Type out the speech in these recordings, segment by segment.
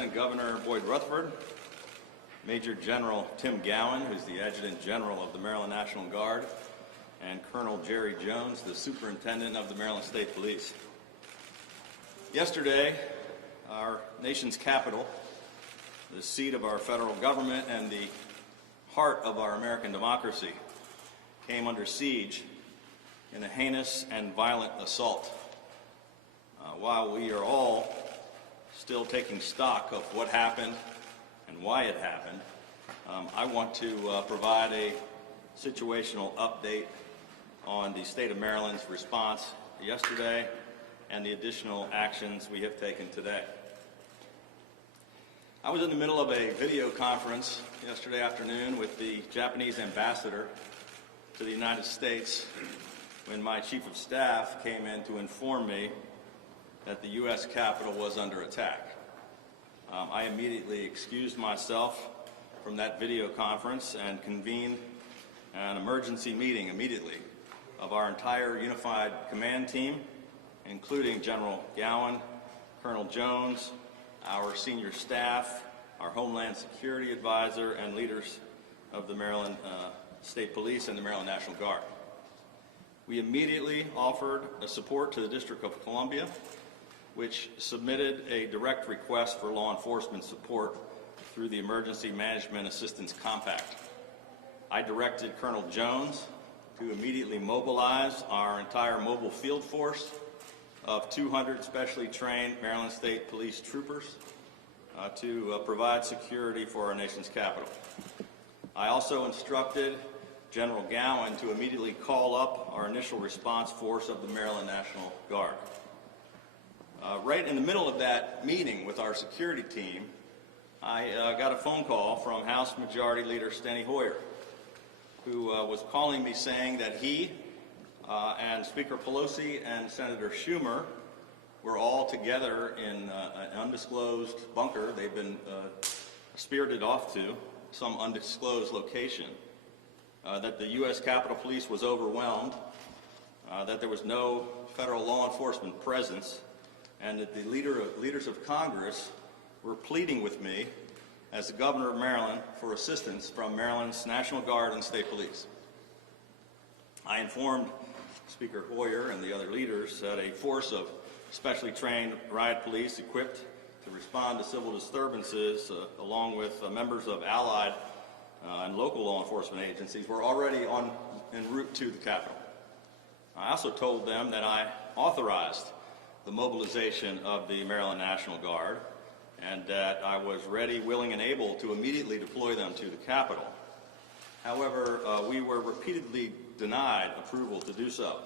Lieutenant Governor Boyd Rutherford, Major General Tim Gowan, who's the Adjutant General of the Maryland National Guard, and Colonel Jerry Jones, the Superintendent of the Maryland State Police. Yesterday, our nation's capital, the seat of our federal government and the heart of our American democracy, came under siege in a heinous and violent assault. While we are all still taking stock of what happened and why it happened, I want to provide a situational update on the state of Maryland's response yesterday and the additional actions we have taken today. I was in the middle of a video conference yesterday afternoon with the Japanese ambassador to the United States when my chief of staff came in to inform me that the U.S. Capitol was under attack. I immediately excused myself from that video conference and convened an emergency meeting immediately of our entire unified command team, including General Gowan, Colonel Jones, our senior staff, our Homeland Security Advisor, and leaders of the Maryland State Police and the Maryland National Guard. We immediately offered support to the District of Columbia, which submitted a direct request for law enforcement support through the Emergency Management Assistance Compact. I directed Colonel Jones to immediately mobilize our entire mobile field force of 200 specially trained Maryland State Police troopers to provide security for our nation's capital. I also instructed General Gowan to immediately call up our initial response force of the Maryland National Guard. Right in the middle of that meeting with our security team, I got a phone call from House Majority Leader Steny Hoyer, who was calling me saying that he and Speaker Pelosi and Senator Schumer were all together in an undisclosed bunker they've been spirited off to, some undisclosed location, that the U.S. Capitol Police was overwhelmed, that there was no federal law enforcement presence, and that the leaders of Congress were pleading with me as the Governor of Maryland for assistance from Maryland's National Guard and State Police. I informed Speaker Hoyer and the other leaders that a force of specially trained riot police equipped to respond to civil disturbances, along with members of allied and local law enforcement agencies, were already en route to the Capitol. I also told them that I authorized the mobilization of the Maryland National Guard and that I was ready, willing, and able to immediately deploy them to the Capitol. However, we were repeatedly denied approval to do so.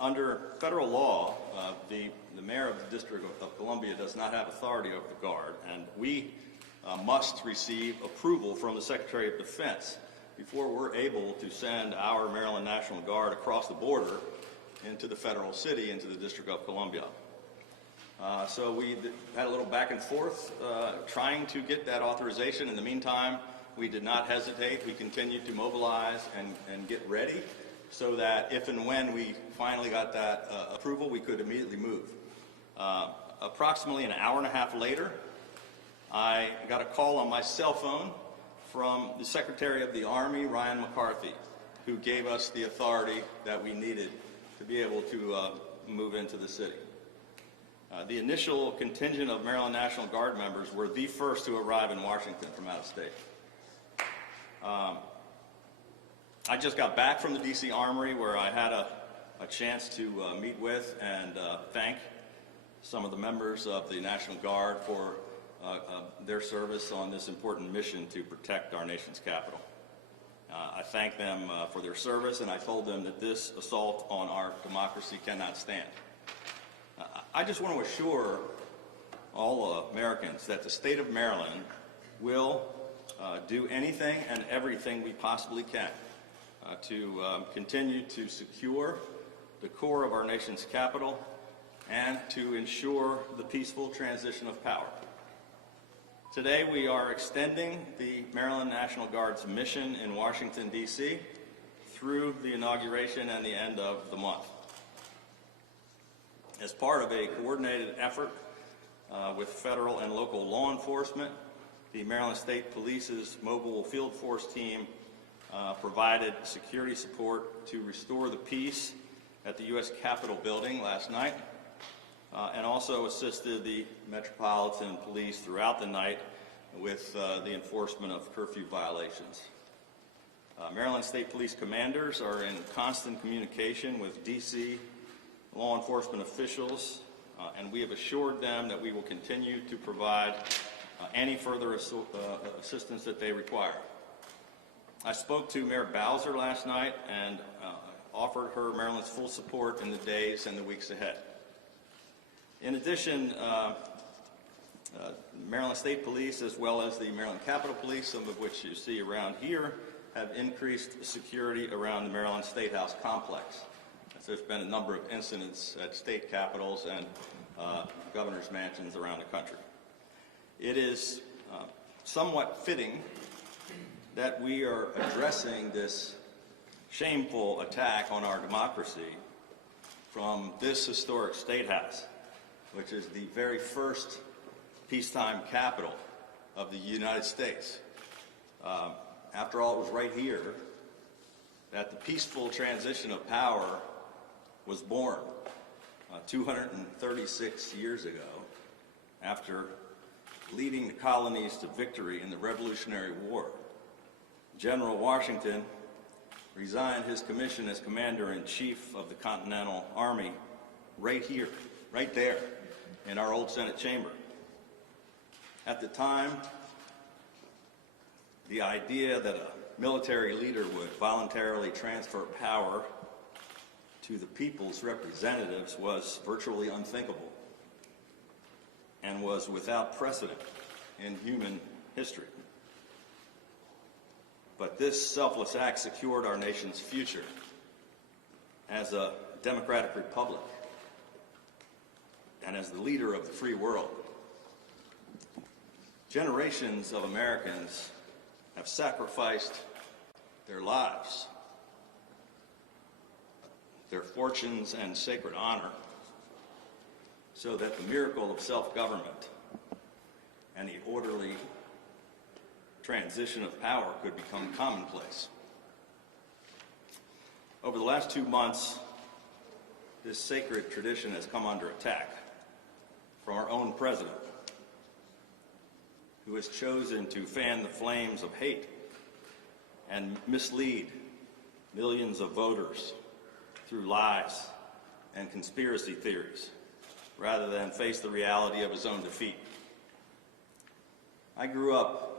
Under federal law, the mayor of the District of Columbia does not have authority over the Guard, and we must receive approval from the Secretary of Defense before we're able to send our Maryland National Guard across the border into the federal city, into the District of Columbia. So we had a little back and forth trying to get that authorization. In the meantime, we did not hesitate. We continued to mobilize and get ready so that if and when we finally got that approval, we could immediately move. Approximately an hour and a half later, I got a call on my cell phone from the Secretary of the Army, Ryan McCarthy, who gave us the authority that we needed to be able to move into the city. The initial contingent of Maryland National Guard members were the first to arrive in Washington from out of state. I just got back from the D.C. Armory, where I had a chance to meet with and thank some of the members of the National Guard for their service on this important mission to protect our nation's capital. I thank them for their service, and I told them that this assault on our democracy cannot stand. I just want to assure all Americans that the state of Maryland will do anything and everything we possibly can to continue to secure the core of our nation's capital and to ensure the peaceful transition of power. Today we are extending the Maryland National Guard's mission in Washington, D.C. through the inauguration and the end of the month. As part of a coordinated effort with federal and local law enforcement. The Maryland State Police's mobile field force team provided security support to restore the peace at the U.S. Capitol building last night, and also assisted the Metropolitan Police throughout the night with the enforcement of curfew violations. Maryland State Police commanders are in constant communication with D.C. law enforcement officials, and we have assured them that we will continue to provide any further assistance that they require. I spoke to Mayor Bowser last night and offered her Maryland's full support in the days and the weeks ahead. In addition, Maryland State Police, as well as the Maryland Capitol Police, some of which you see around here, have increased security around the Maryland State House complex. There's been a number of incidents at state capitals and governor's mansions around the country. It is somewhat fitting that we are addressing this shameful attack on our democracy from this historic State House, which is the very first peacetime capital of the United States. After all, it was right here that the peaceful transition of power was born 236 years ago, after leading the colonies to victory in the Revolutionary War. General Washington resigned his commission as Commander-in-Chief of the Continental Army right here, right there, in our old Senate chamber. At the time, the idea that a military leader would voluntarily transfer power to the people's representatives was virtually unthinkable and was without precedent in human history. But this selfless act secured our nation's future as a democratic republic and as the leader of the free world. Generations of Americans have sacrificed their lives, their fortunes, and sacred honor so that the miracle of self-government and the orderly transition of power could become commonplace. Over the last 2 months, this sacred tradition has come under attack from our own president, who has chosen to fan the flames of hate and mislead millions of voters through lies and conspiracy theories, rather than face the reality of his own defeat. I grew up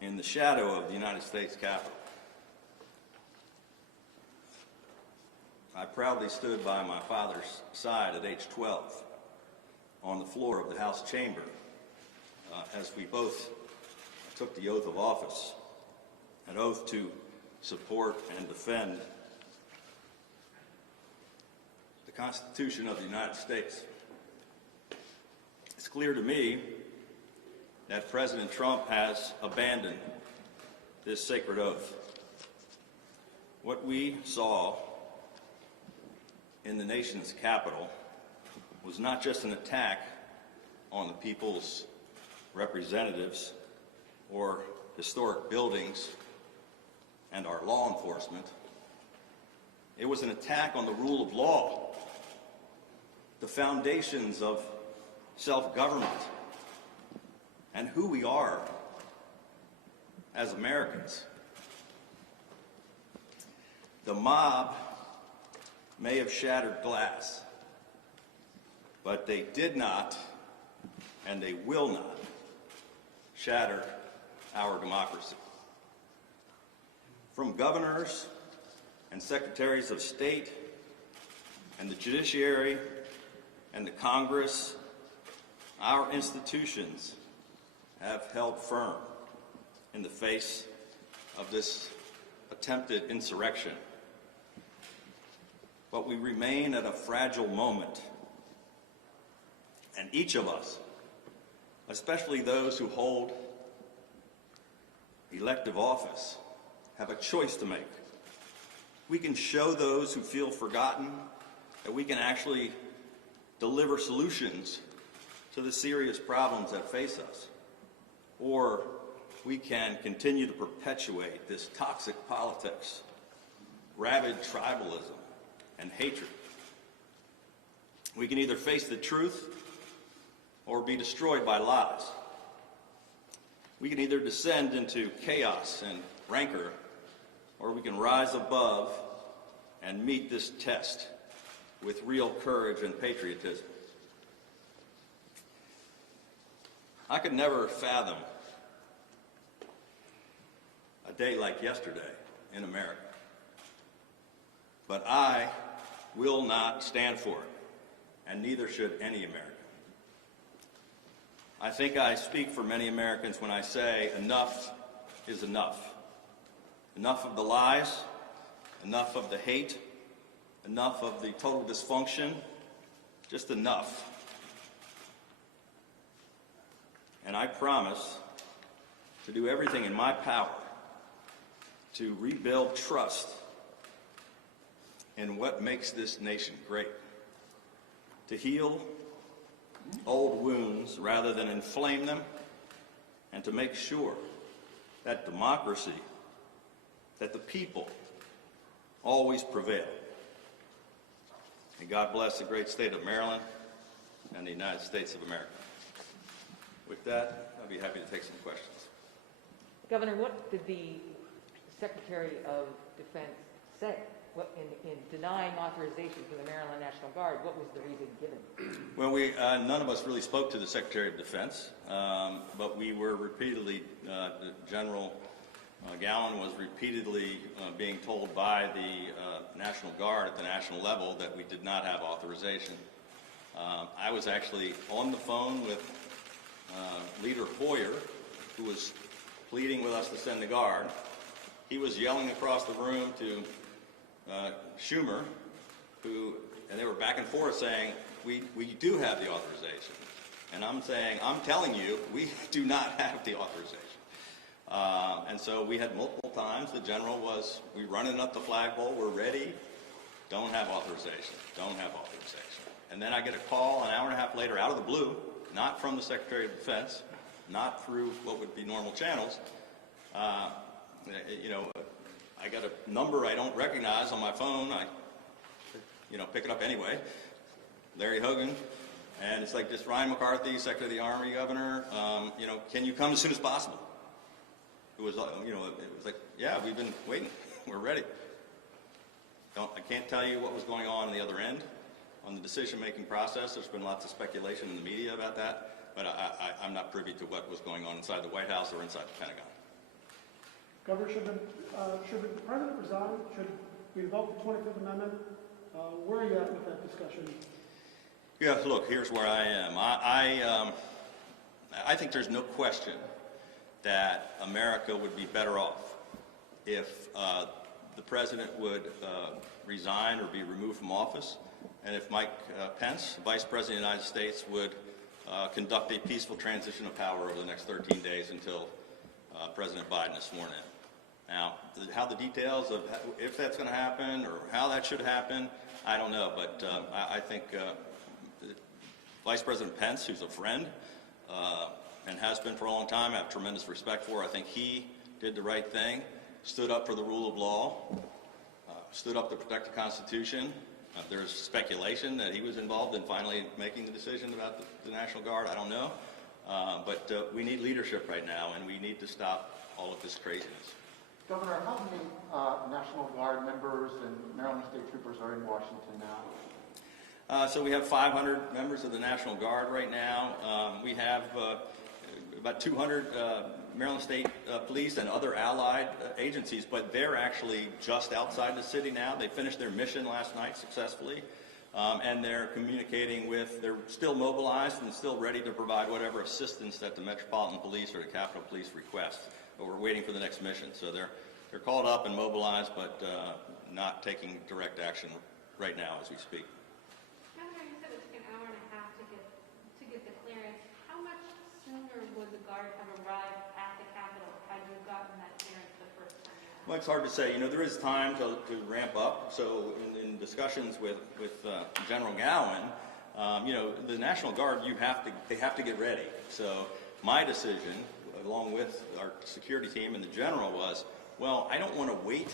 in the shadow of the United States Capitol. I proudly stood by my father's side at age 12 on the floor of the House chamber as we both took the oath of office, an oath to support and defend the Constitution of the United States. It's clear to me that President Trump has abandoned this sacred oath. What we saw in the nation's capital was not just an attack on the people's representatives or historic buildings and our law enforcement. It was an attack on the rule of law, the foundations of self-government, and who we are as Americans. The mob may have shattered glass, but they did not, and they will not, shatter our democracy. From governors and secretaries of state and the judiciary and the Congress, our institutions have held firm in the face of this attempted insurrection. But we remain at a fragile moment. And each of us, especially those who hold elective office, have a choice to make. We can show those who feel forgotten that we can actually deliver solutions to the serious problems that face us, or we can continue to perpetuate this toxic politics, rabid tribalism, and hatred. We can either face the truth or be destroyed by lies. We can either descend into chaos and rancor, or we can rise above and meet this test with real courage and patriotism. I could never fathom a day like yesterday in America, but I will not stand for it, and neither should any American. I think I speak for many Americans when I say enough is enough. Enough of the lies, enough of the hate, enough of the total dysfunction, just enough. And I promise to do everything in my power to rebuild trust in what makes this nation great, to heal old wounds rather than inflame them, and to make sure that democracy, that the people always prevail. And God bless the great state of Maryland and the United States of America. With that, I'll be happy to take some questions. Governor, what did the Secretary of Defense say? What, in denying authorization for the Maryland National Guard, what was the reason given? Well, none of us really spoke to the Secretary of Defense, but we were repeatedly, General Gowan was repeatedly being told by the National Guard at the national level that we did not have authorization. I was actually on the phone with Leader Hoyer, who was pleading with us to send the Guard. He was yelling across the room to Schumer, and they were back and forth saying, we do have the authorization. And I'm saying, I'm telling you, we do not have the authorization. And so we had multiple times, the general was, we running up the flagpole, we're ready, don't have authorization, don't have authorization. And then I get a call an hour and a half later out of the blue, not from the Secretary of Defense, not through what would be normal channels. I got a number I don't recognize on my phone. I, pick it up anyway. Larry Hogan, and it's like, this Ryan McCarthy, Secretary of the Army, Governor. Can you come as soon as possible? It was, it was like, yeah, we've been waiting. We're ready. I can't tell you what was going on the other end on the decision-making process. There's been lots of speculation in the media about that, but I'm not privy to what was going on inside the White House or inside the Pentagon. Governor, should the President resign? Should we vote the 25th Amendment? Where are you at with that discussion? Yeah, look, here's where I am. I think there's no question that America would be better off if the President would resign or be removed from office, and if Mike Pence, Vice President of the United States, would conduct a peaceful transition of power over the next 13 days until President Biden is sworn in. Now, how the details of if that's going to happen or how that should happen, I don't know. But I think Vice President Pence, who's a friend and has been for a long time, I have tremendous respect for. I think he did the right thing, stood up for the rule of law, stood up to protect the Constitution. There's speculation that he was involved in finally making the decision about the National Guard. I don't know. But we need leadership right now, and we need to stop all of this craziness. Governor, how many National Guard members and Maryland State Troopers are in Washington now? So we have 500 members of the National Guard right now. We have about 200 Maryland State Police and other allied agencies, but they're actually just outside the city now. They finished their mission last night successfully. And they're communicating they're still mobilized and still ready to provide whatever assistance that the Metropolitan Police or the Capitol Police request. But we're waiting for the next mission. So they're called up and mobilized, but not taking direct action right now as we speak. Governor, you said it took an hour and a half to get the clearance. How much sooner would the Guard have arrived at the Capitol had you gotten that clearance the first time? Well, it's hard to say. There is time to ramp up. So in discussions with General Gowan, The National Guard, they have to get ready. So my decision, along with our security team and the general, was, well, I don't want to wait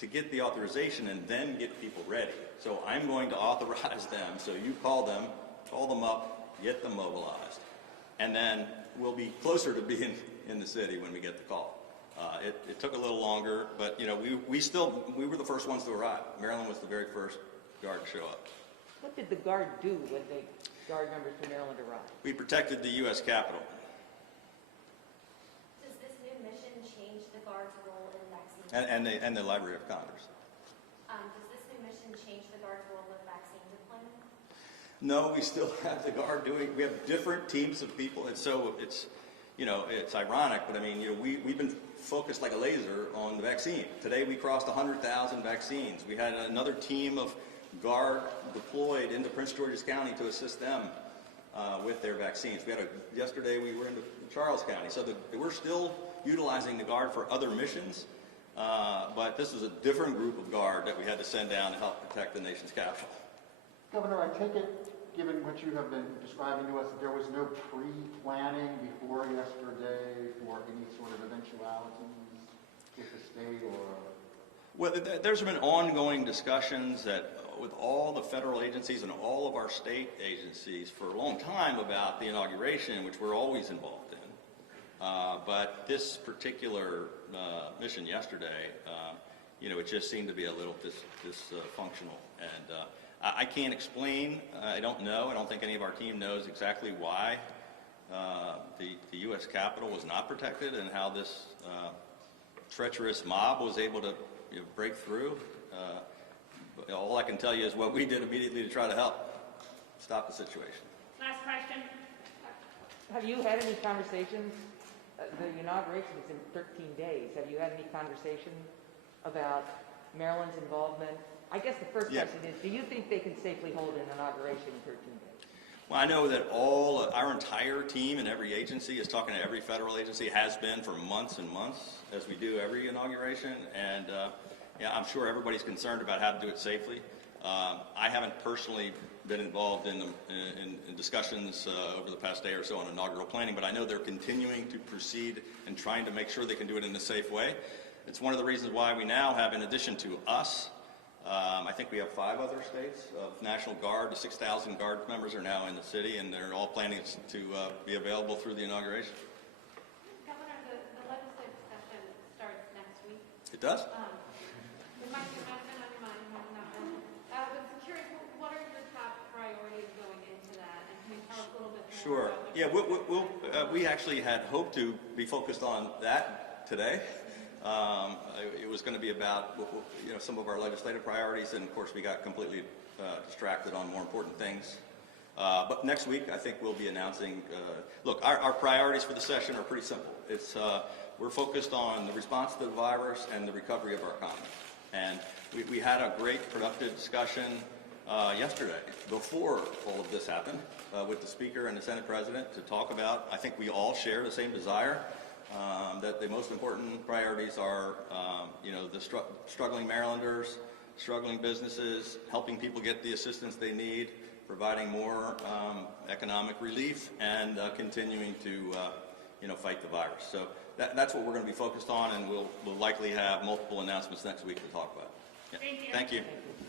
to get the authorization and then get people ready. So I'm going to authorize them. So you call them up, get them mobilized, and then we'll be closer to being in the city when we get the call. It took a little longer, but we were the first ones to arrive. Maryland was the very first Guard to show up. What did the Guard do when the Guard members from Maryland arrived? We protected the U.S. Capitol. Does this new mission change the Guard's role in vaccine? And the Library of Congress. Does this new mission change the Guard's role with vaccine deployment? No, we still have the Guard we have different teams of people. It's ironic, but I mean, we've been focused like a laser on the vaccine. Today we crossed 100,000 vaccines. We had another team of Guard deployed into Prince George's County to assist them with their vaccines. Yesterday we were in Charles County. So we're still utilizing the Guard for other missions, but this is a different group of Guard that we had to send down to help protect the nation's capital. Governor, I take it, given what you have been describing to us, that there was no pre-planning before yesterday for any sort of eventualities with the state or... Well, there's been ongoing discussions with all the federal agencies and all of our state agencies for a long time about the inauguration, which we're always involved in. But this particular mission yesterday, it just seemed to be a little dysfunctional. And I can't explain. I don't know. I don't think any of our team knows exactly why the U.S. Capitol was not protected and how this treacherous mob was able to break through. All I can tell you is what we did immediately to try to help stop the situation. Last question. Have you had any conversations? The inauguration is in 13 days. Have you had any conversations about Maryland's involvement? I guess the first question is, do you think they can safely hold an inauguration in 13 days? Well, I know that our entire team and every agency is talking to every federal agency, has been for months and months, as we do every inauguration. And I'm sure everybody's concerned about how to do it safely. I haven't personally been involved in discussions over the past day or so on inaugural planning, but I know they're continuing to proceed and trying to make sure they can do it in a safe way. It's one of the reasons why we now have, in addition to us, I think we have 5 other states of National Guard. The 6,000 Guard members are now in the city, and they're all planning to be available through the inauguration. Governor, the legislative session starts next week. It does? It might be on your mind, might not be. But I'm curious, what are your top priorities going into that? And can you tell us a little bit more? Sure. About Yeah, we actually had hoped to be focused on that today. It was going to be about some of our legislative priorities, and of course we got completely distracted on more important things. But next week I think we'll be announcing. Look, our priorities for the session are pretty simple. We're focused on the response to the virus and the recovery of our economy. And we had a great productive discussion yesterday before all of this happened with the Speaker and the Senate President to talk about. I think we all share the same desire. That the most important priorities are, the struggling Marylanders, struggling businesses, helping people get the assistance they need, providing more economic relief, and continuing to, fight the virus. So that's what we're going to be focused on, and we'll likely have multiple announcements next week to talk about. Yeah. Thank you. Thank you. Thank you.